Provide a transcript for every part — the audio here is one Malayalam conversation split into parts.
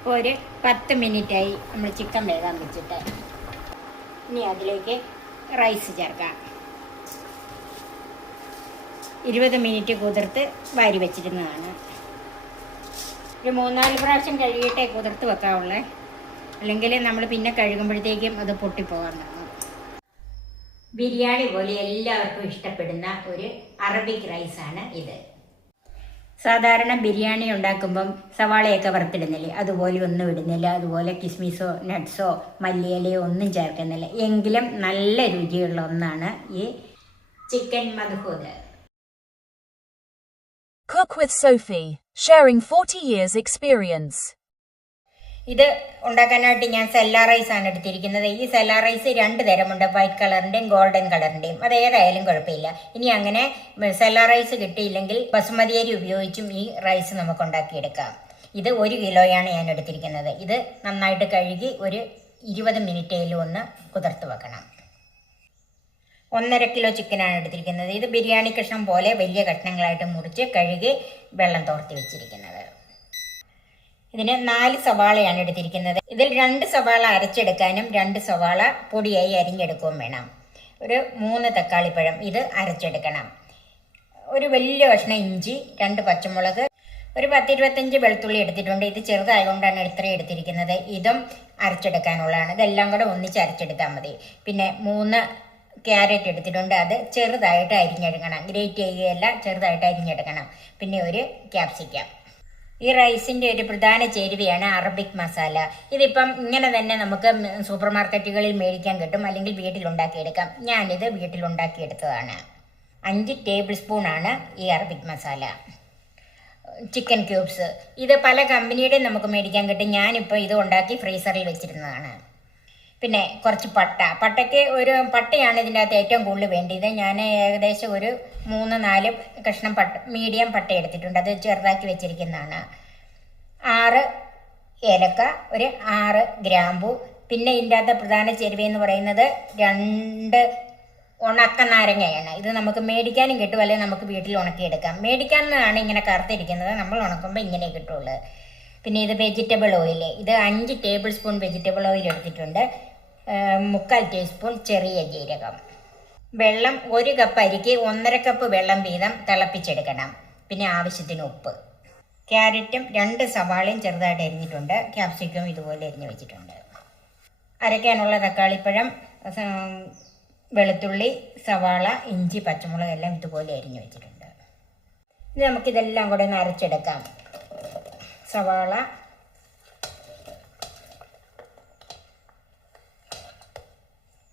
ഇപ്പോൾ ഒരു 10 മിനിറ്റായി നമ്മൾ ചിക്കൻ വേകാൻ വെച്ചിട്ട്. ഇനി അതിലേക്ക് റൈസ് ചേർക്കാം. 20 മിനിറ്റ് കുതിർത്ത് വാരി വെച്ചിരുന്നതാണ്. ഒരു 3-4 പ്രാവശ്യം കഴുകിയിട്ടേ കുതിർത്ത് വെക്കാവുള്ളേ, അല്ലെങ്കിൽ നമ്മൾ പിന്നെ കഴുകുമ്പോഴത്തേക്കും അത് പൊട്ടിപ്പോകാൻ തുടങ്ങും. ബിരിയാണി പോലെ എല്ലാവർക്കും ഇഷ്ടപ്പെടുന്ന ഒരു അറബിക് റൈസാണ് ഇത്. സാധാരണ ബിരിയാണി ഉണ്ടാക്കുമ്പം സവാളയൊക്കെ വറുത്തിടുന്നില്ലേ, അതുപോലെ ഒന്നും ഇടുന്നില്ല. അതുപോലെ കിസ്മിസോ നട്ട്സോ മല്ലിയിലയോ ഒന്നും ചേർക്കുന്നില്ല. എങ്കിലും നല്ല രുചിയുള്ള ഒന്നാണ് ഈ chicken മദ്ഹൂദ്. Cook with Sophie, sharing 40 years experience. ഇത് ഉണ്ടാക്കാനായിട്ട് ഞാൻ സെല്ലാ റൈസ് ആണ് എടുത്തിരിക്കുന്നത്. ഈ സെല്ലാ റൈസ് 2 തരമുണ്ട്, വൈറ്റ് കളറിൻ്റെയും ഗോൾഡൻ കളറിൻ്റെയും. അത് ഏതായാലും കുഴപ്പമില്ല. ഇനി അങ്ങനെ സെല്ലാ റൈസ് കിട്ടിയില്ലെങ്കിൽ ബസുമതി അരി ഉപയോഗിച്ചും ഈ റൈസ് നമുക്ക് ഉണ്ടാക്കിയെടുക്കാം. ഇത് 1 കിലോയാണ് ഞാൻ എടുത്തിരിക്കുന്നത്. ഇത് നന്നായിട്ട് കഴുകി ഒരു 20 മിനിറ്റേലും ഒന്ന് കുതിർത്ത് വെക്കണം. 1.5 കിലോ ചിക്കനാണ് എടുത്തിരിക്കുന്നത്. ഇത് ബിരിയാണി കഷ്ണം പോലെ വലിയ കഷ്ണങ്ങളായിട്ട് മുറിച്ച് കഴുകി വെള്ളം തോർത്തി വെച്ചിരിക്കുന്നത്. ഇതിന് 4 സവാളയാണ് എടുത്തിരിക്കുന്നത്. ഇതിൽ 2 സവാള അരച്ചെടുക്കാനും 2 സവാള പൊടിയായി അരിഞ്ഞെടുക്കുകയും വേണം. ഒരു 3 തക്കാളിപ്പഴം ഇത് അരച്ചെടുക്കണം. ഒരു വലിയ കഷ്ണം ഇഞ്ചി, 2 പച്ചമുളക്, ഒരു 10-25 വെളുത്തുള്ളി എടുത്തിട്ടുണ്ട്. ഇത് ചെറുതായതുകൊണ്ടാണ് ഇത്രയും എടുത്തിരിക്കുന്നത്. ഇതും അരച്ചെടുക്കാനുള്ളതാണ്. ഇതെല്ലാം കൂടെ ഒന്നിച്ച് അരച്ചെടുത്താൽ മതി. പിന്നെ 3 ക്യാരറ്റ് എടുത്തിട്ടുണ്ട്. അത് ചെറുതായിട്ട് അരിഞ്ഞെടുക്കണം, ഗ്രേറ്റ് ചെയ്യുകയല്ല, ചെറുതായിട്ട് അരിഞ്ഞെടുക്കണം. പിന്നെ ഒരു ക്യാപ്സിക്കം. ഈ റൈസിൻ്റെ ഒരു പ്രധാന ചേരുവയാണ് അറബിക് മസാല. ഇതിപ്പം ഇങ്ങനെ തന്നെ നമുക്ക് സൂപ്പർ മാർക്കറ്റുകളിൽ മേടിക്കാൻ കിട്ടും, അല്ലെങ്കിൽ വീട്ടിലുണ്ടാക്കിയെടുക്കാം. ഞാനിത് വീട്ടിലുണ്ടാക്കിയെടുത്തതാണ്. 5 ടേബിൾ സ്പൂണാണ് ഈ അറബിക് മസാല. ചിക്കൻ ക്യൂബ്സ് ഇത് പല കമ്പനിയുടെയും നമുക്ക് മേടിക്കാൻ കിട്ടും. ഞാനിപ്പോൾ ഇത് ഉണ്ടാക്കി ഫ്രീസറിൽ വെച്ചിരുന്നതാണ്. പിന്നെ കുറച്ച് പട്ടയ്ക്ക് ഒരു പട്ടയാണ് ഇതിൻ്റെ അകത്ത് ഏറ്റവും കൂടുതൽ വേണ്ടിയത്. ഞാൻ ഏകദേശം ഒരു 3-4 കഷ്ണം മീഡിയം പട്ട എടുത്തിട്ടുണ്ട്. അത് ചെറുതാക്കി വെച്ചിരിക്കുന്നതാണ്. 6 ഏലക്ക, ഒരു 6 ഗ്രാമ്പു. പിന്നെ ഇതിൻ്റെ അകത്ത് പ്രധാന ചേരുവയെന്ന് പറയുന്നത് 2 ഉണക്ക നാരങ്ങയാണ്. ഇത് നമുക്ക് മേടിക്കാനും കിട്ടും, അല്ലെങ്കിൽ നമുക്ക് വീട്ടിൽ ഉണക്കിയെടുക്കാം. മേടിക്കാനാണ് ഇങ്ങനെ കറുത്തിരിക്കുന്നത്, നമ്മൾ ഉണക്കുമ്പോൾ ഇങ്ങനെ കിട്ടുള്ളൂ. പിന്നെ ഇത് വെജിറ്റബിൾ ഓയിൽ. ഇത് 5 ടേബിൾ സ്പൂൺ വെജിറ്റബിൾ ഓയിൽ എടുത്തിട്ടുണ്ട്. 3/4 ടീസ്പൂൺ ചെറിയ ജീരകം. വെള്ളം 1 കപ്പ് അരിക്ക് 1.5 കപ്പ് വെള്ളം വീതം തിളപ്പിച്ചെടുക്കണം. പിന്നെ ആവശ്യത്തിന് ഉപ്പ്. ക്യാരറ്റും 2 സവാളയും ചെറുതായിട്ട് അരിഞ്ഞിട്ടുണ്ട്. ക്യാപ്സിക്കം ഇതുപോലെ അരിഞ്ഞ് വെച്ചിട്ടുണ്ട്. അരയ്ക്കാനുള്ള തക്കാളിപ്പഴം, വെളുത്തുള്ളി, സവാള, ഇഞ്ചി, പച്ചമുളക് എല്ലാം ഇതുപോലെ അരിഞ്ഞ് വെച്ചിട്ടുണ്ട്. ഇനി നമുക്കിതെല്ലാം കൂടെ ഒന്ന് അരച്ചെടുക്കാം. സവാള,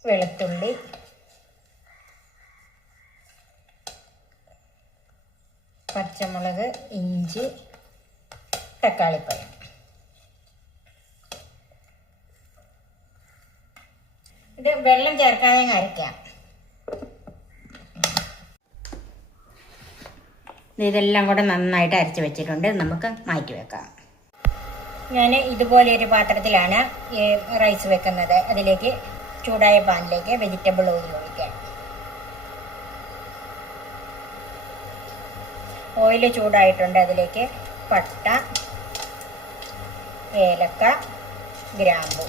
വെളുത്തുള്ളി, പച്ചമുളക്, ഇഞ്ചി, തക്കാളിപ്പഴം. ഇത് വെള്ളം ചേർക്കാതെ അരയ്ക്കാം. ഇതെല്ലാം കൂടെ നന്നായിട്ട് അരച്ച് വെച്ചിട്ടുണ്ട്. നമുക്ക് മാറ്റി വെക്കാം. ഞാൻ ഇതുപോലെ ഒരു പാത്രത്തിലാണ് ഈ റൈസ് വെക്കുന്നത്. അതിലേക്ക് ചൂടായ പാനിലേക്ക് വെജിറ്റബിൾ ഓയിൽ ഒഴിക്കാം. ഓയിൽ ചൂടായിട്ടുണ്ട്. അതിലേക്ക് പട്ട, ഏലക്ക, ഗ്രാമ്പു,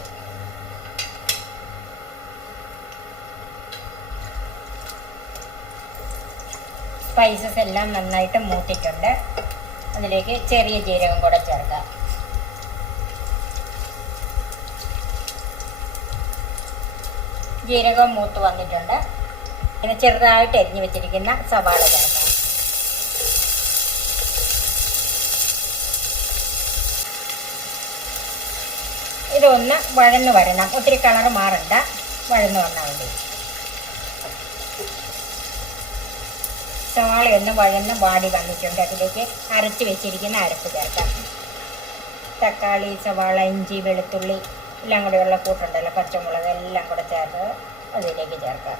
സ്പൈസസ് എല്ലാം നന്നായിട്ട് മൂത്തിട്ടുണ്ട്. അതിലേക്ക് ചെറിയ ജീരകം കൂടെ ചേർക്കാം. ജീരകം മൂത്ത് വന്നിട്ടുണ്ട്. പിന്നെ ചെറുതായിട്ട് അരിഞ്ഞു വെച്ചിരിക്കുന്ന സവാള ചേർക്കാം. ഇതൊന്ന് വഴന്ന് വരണം. ഒത്തിരി കളർ മാറണ്ട, വഴന്ന് വന്നാൽ മതി. സവാളയൊന്ന് വഴന്ന് വാടി വന്നിട്ടുണ്ട്. അതിലേക്ക് അരച്ച് വെച്ചിരിക്കുന്ന അരപ്പ് ചേർക്കാം. തക്കാളി, സവാള, ഇഞ്ചി, വെളുത്തുള്ളി എല്ലാം കൂടെയുള്ള കൂട്ടുണ്ടല്ലോ, പച്ചമുളക് എല്ലാം കൂടെ ചേർത്ത് അതിലേക്ക് ചേർക്കാം.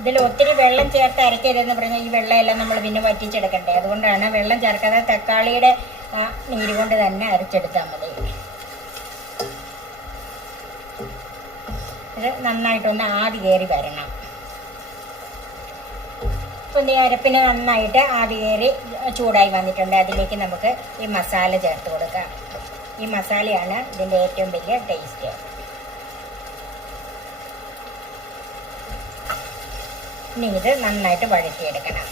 ഇതിൽ ഒത്തിരി വെള്ളം ചേർത്ത് അരക്കരുതെന്ന് പറഞ്ഞാൽ ഈ വെള്ളമെല്ലാം നമ്മൾ പിന്നെ വറ്റിച്ചെടുക്കണ്ടേ. അതുകൊണ്ടാണ് വെള്ളം ചേർക്കാതെ തക്കാളിയുടെ നീര് കൊണ്ട് തന്നെ അരച്ചെടുത്താൽ മതി. ഇത് നന്നായിട്ടൊന്ന് ആവി കയറി വരണം. ഇപ്പം ഈ അരപ്പിന് നന്നായിട്ട് ആവി കയറി ചൂടായി വന്നിട്ടുണ്ട്. അതിലേക്ക് നമുക്ക് ഈ മസാല ചേർത്ത് കൊടുക്കാം. ഈ മസാലയാണ് ഇതിൻ്റെ ഏറ്റവും വലിയ ടേസ്റ്റ്. ഇനി ഇത് നന്നായിട്ട് വഴറ്റിയെടുക്കണം.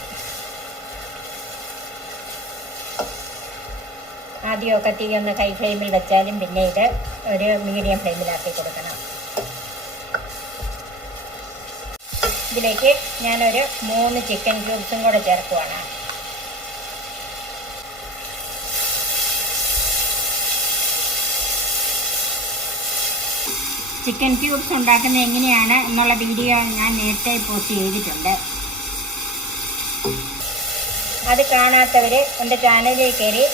ആദ്യമൊക്കെ തീ ഒന്ന് ഹൈ ഫ്ലെയിമിൽ വെച്ചാലും പിന്നെ ഇത് ഒരു മീഡിയം ഫ്ലെയിമിലാക്കി കൊടുക്കണം. ഇതിലേക്ക് ഞാനൊരു 3 ചിക്കൻ ക്യൂബ്സും കൂടെ ചേർക്കുവാണ്. ചിക്കൻ ക്യൂബ്സ് ഉണ്ടാക്കുന്നത് എങ്ങനെയാണ് എന്നുള്ള വീഡിയോ ഞാൻ നേരത്തെ പോസ്റ്റ് ചെയ്തിട്ടുണ്ട്. അത് കാണാത്തവർ എൻ്റെ ചാനലിൽ കയറി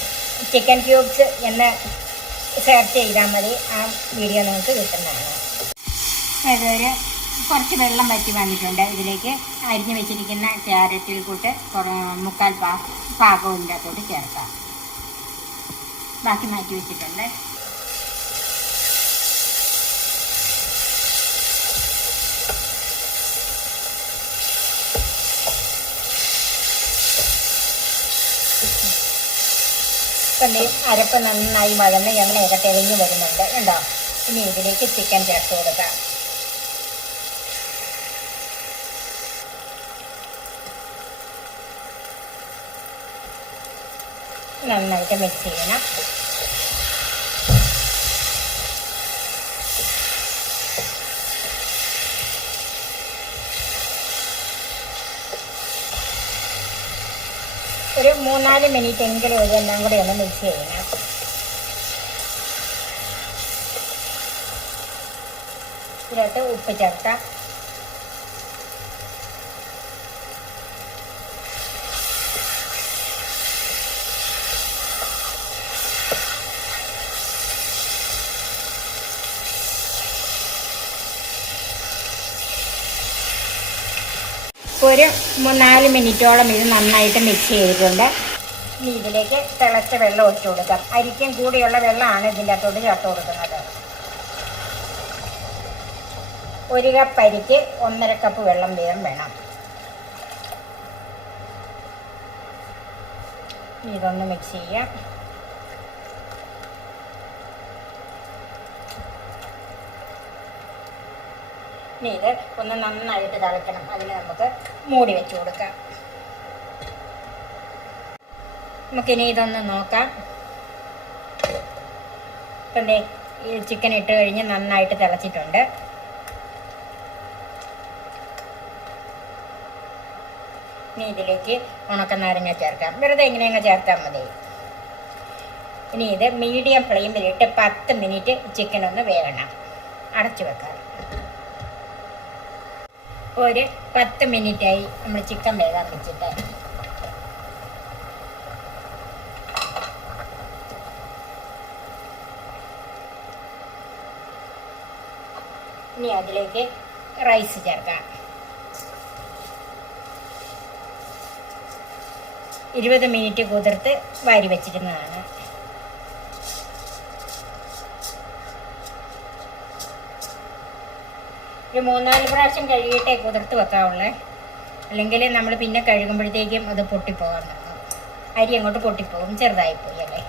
ചിക്കൻ ക്യൂബ്സ് എന്ന് സെർച്ച് ചെയ്താൽ മതി. ആ വീഡിയോ നിങ്ങൾക്ക് കിട്ടുന്നതാണ്. അതൊരു കുറച്ച് വെള്ളം വറ്റി വന്നിട്ടുണ്ട്. ഇതിലേക്ക് അരിഞ്ഞു വെച്ചിരിക്കുന്ന ക്യാരറ്റ് കൂട്ട് 3/4 ഭാഗവും ഇതിനകത്തോട്ട് ചേർക്കാം. ബാക്കി മാറ്റി വെച്ചിട്ടുണ്ട്. ഇപ്പം അരപ്പ് നന്നായി വഴന്ന് എണ്ണയൊക്കെ തെളിഞ്ഞ് വരുന്നുണ്ട് ഉണ്ടോ. ഇനി ഇതിലേക്ക് ചിക്കൻ ചേർത്ത് കൊടുക്കാം. നന്നായിട്ട് മിക്സ് ചെയ്യണം. ഒരു 3-4 മിനിറ്റ് എങ്കിലും ഇതെല്ലാം കൂടി ഒന്ന് മിക്സ് ചെയ്യണം. ഇതിലോട്ട് ഉപ്പ് ചേർക്കാം. ഒരു 4 മിനിറ്റോളം ഇത് നന്നായിട്ട് മിക്സ് ചെയ്തിട്ടുണ്ട്. ഇനി ഇതിലേക്ക് തിളച്ച വെള്ളം ഒഴിച്ചു കൊടുക്കാം. അരിക്കും കൂടിയുള്ള വെള്ളമാണ് ഇതിൻ്റെ അകത്തോട്ട് ചേർത്ത് കൊടുക്കുന്നത്. 1 കപ്പ് അരിക്ക് 1.5 കപ്പ് വെള്ളം വീതം വേണം. ഇതൊന്ന് മിക്സ് ചെയ്യാം. ഇനി ഇത് ഒന്ന് നന്നായിട്ട് തിളയ്ക്കണം. അതിന് നമുക്ക് മൂടി വെച്ച് കൊടുക്കാം. നമുക്കിനി ഇതൊന്ന് നോക്കാം. ഇപ്പം ഈ ചിക്കൻ ഇട്ട് കഴിഞ്ഞ് നന്നായിട്ട് തിളച്ചിട്ടുണ്ട്. ഇനി ഇതിലേക്ക് ഉണക്കനാരങ്ങ ചേർക്കാം. വെറുതെ ഇങ്ങനെയങ്ങ് ചേർത്താൽ മതി. ഇനി ഇത് മീഡിയം ഫ്ലെയിമിലിട്ട് 10 മിനിറ്റ് ചിക്കൻ ഒന്ന് വേകണം. അടച്ചു വെക്കാം. ഒരു 10 മിനിറ്റായി നമ്മൾ ചിക്കൻ വേകാൻ വെച്ചിട്ട്. ഇനി അതിലേക്ക് റൈസ് ചേർക്കാം. 20 മിനിറ്റ് കുതിർത്ത് വാരി വെച്ചിരുന്നതാണ്. ഒരു 3-4 പ്രാവശ്യം കഴുകിയിട്ടേ കുതിർത്ത് വെക്കാവുള്ളേ. അല്ലെങ്കിൽ നമ്മൾ പിന്നെ കഴുകുമ്പോഴത്തേക്കും അത് പൊട്ടിപ്പോകാൻ തുടങ്ങും. അരി അങ്ങോട്ട് പൊട്ടിപ്പോകും. ചെറുതായിപ്പോയി അല്ലേ.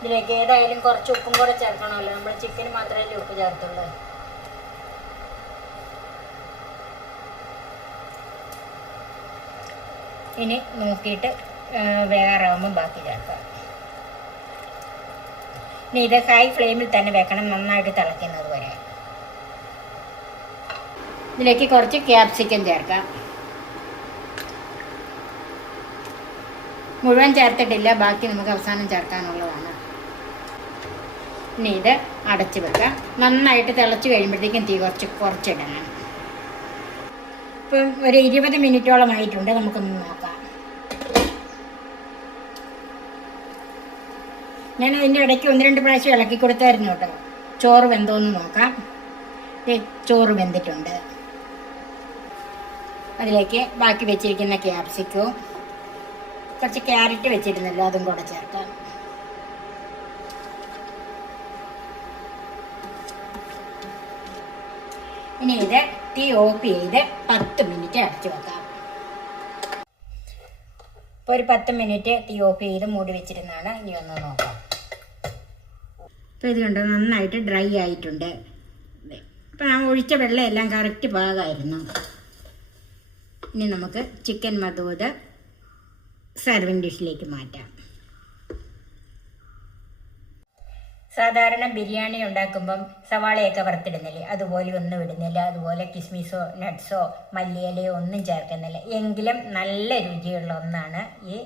ഇതിലേക്ക് ഏതായാലും കുറച്ച് ഉപ്പും കൂടെ ചേർക്കണമല്ലോ. നമ്മൾ ചിക്കന് മാത്രമല്ലേ ഉപ്പ് ചേർത്തുള്ളൂ. ഇനി നോക്കിയിട്ട് വേറാകുമ്പോൾ ബാക്കി ചേർക്കാം. ഇനി ഇത് ഹൈ ഫ്ലെയിമിൽ തന്നെ വെക്കണം, നന്നായിട്ട് തിളയ്ക്കുന്നത് വരെ. ഇതിലേക്ക് കുറച്ച് ക്യാപ്സിക്കം ചേർക്കാം. മുഴുവൻ ചേർത്തിട്ടില്ല, ബാക്കി നമുക്ക് അവസാനം ചേർക്കാനുള്ളതാണ്. ഇനി ഇത് അടച്ച് വെക്കാം. നന്നായിട്ട് തിളച്ച് കഴിയുമ്പോഴത്തേക്കും തീ കുറച്ചിടണം. ഇപ്പം ഒരു 20 മിനിറ്റോളം ആയിട്ടുണ്ട്. നമുക്കൊന്ന് നോക്കാം. ഞാൻ അതിൻ്റെ ഇടയ്ക്ക് 1-2 പ്രാവശ്യം ഇളക്കി കൊടുത്തായിരുന്നു കേട്ടോ. ചോറ് വെന്തോന്ന് നോക്കാം. ചോറ് വെന്തിട്ടുണ്ട്. അതിലേക്ക് ബാക്കി വെച്ചിരിക്കുന്ന ക്യാപ്സിക്കവും കുറച്ച് ക്യാരറ്റ് വെച്ചിരുന്നല്ലോ, അതും കൂടെ ചേർക്കാം. ഇനി ഇത് തീ ഓഫ് ചെയ്ത് 10 മിനിറ്റ് അടച്ചു വെക്കാം. ഇപ്പോൾ ഒരു 10 മിനിറ്റ് തീ ഓഫ് ചെയ്ത് മൂടി വെച്ചിരുന്നാണ്. ഇനി ഒന്ന് നോക്കാം. ഇപ്പോൾ ഇത് കണ്ടോ, നന്നായിട്ട് ഡ്രൈ ആയിട്ടുണ്ട്. അപ്പോൾ ഞാൻ ഒഴിച്ച വെള്ളം എല്ലാം കറക്റ്റ് പാകമായിരുന്നു. ഇനി നമുക്ക് ചിക്കൻ മധൂത് സർവിങ് ഡിഷിലേക്ക് മാറ്റാം. സാധാരണ ബിരിയാണി ഉണ്ടാക്കുമ്പം സവാളയൊക്കെ വറുത്തിടുന്നില്ലേ, അതുപോലെ ഒന്നും ഇടുന്നില്ല. അതുപോലെ കിസ്മിസോ നട്ട്സോ മല്ലിയിലയോ ഒന്നും ചേർക്കുന്നില്ല. എങ്കിലും നല്ല രുചിയുള്ള ഒന്നാണ് ഈ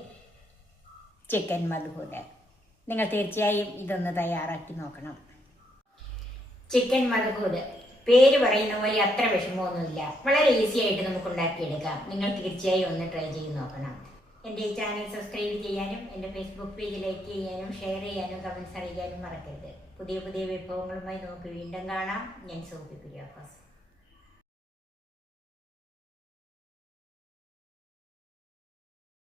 ചിക്കൻ മധൂത്. നിങ്ങൾ തീർച്ചയായും ഇതൊന്ന് തയ്യാറാക്കി നോക്കണം. ചിക്കൻ മധൂത് പേര് പറയുന്ന പോലെ അത്ര വിഷമമൊന്നുമില്ല. വളരെ ഈസി ആയിട്ട് നമുക്ക് ഉണ്ടാക്കിയെടുക്കാം. നിങ്ങൾ തീർച്ചയായും ഒന്ന് ട്രൈ ചെയ്ത് നോക്കണം. എൻ്റെ ഈ ചാനൽ സബ്സ്ക്രൈബ് ചെയ്യാനും എൻ്റെ ഫേസ്ബുക്ക് പേജ് ലൈക്ക് ചെയ്യാനും ഷെയർ ചെയ്യാനും കമൻസ് അറിയിക്കാനും മറക്കരുത്. പുതിയ പുതിയ വിഭവങ്ങളുമായി നമുക്ക് വീണ്ടും കാണാം. ഞാൻ സോഫി കുര്യാക്കോസ്.